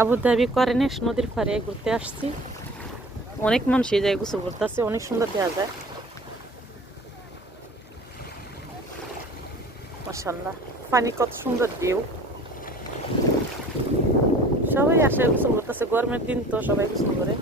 Abu Dhabi করেনিস নদীর পাড়ে ঘুরতে আসছি। অনেক মানুষ এই জায়গায় গোসল করতে আসছে, অনেক সুন্দর দেখা যায়। মাশাআল্লাহ, পানি কত সুন্দর ভিউ। সবাই আসে গোসল করতেছে, গরমের দিন তো সবাই গোসল করে।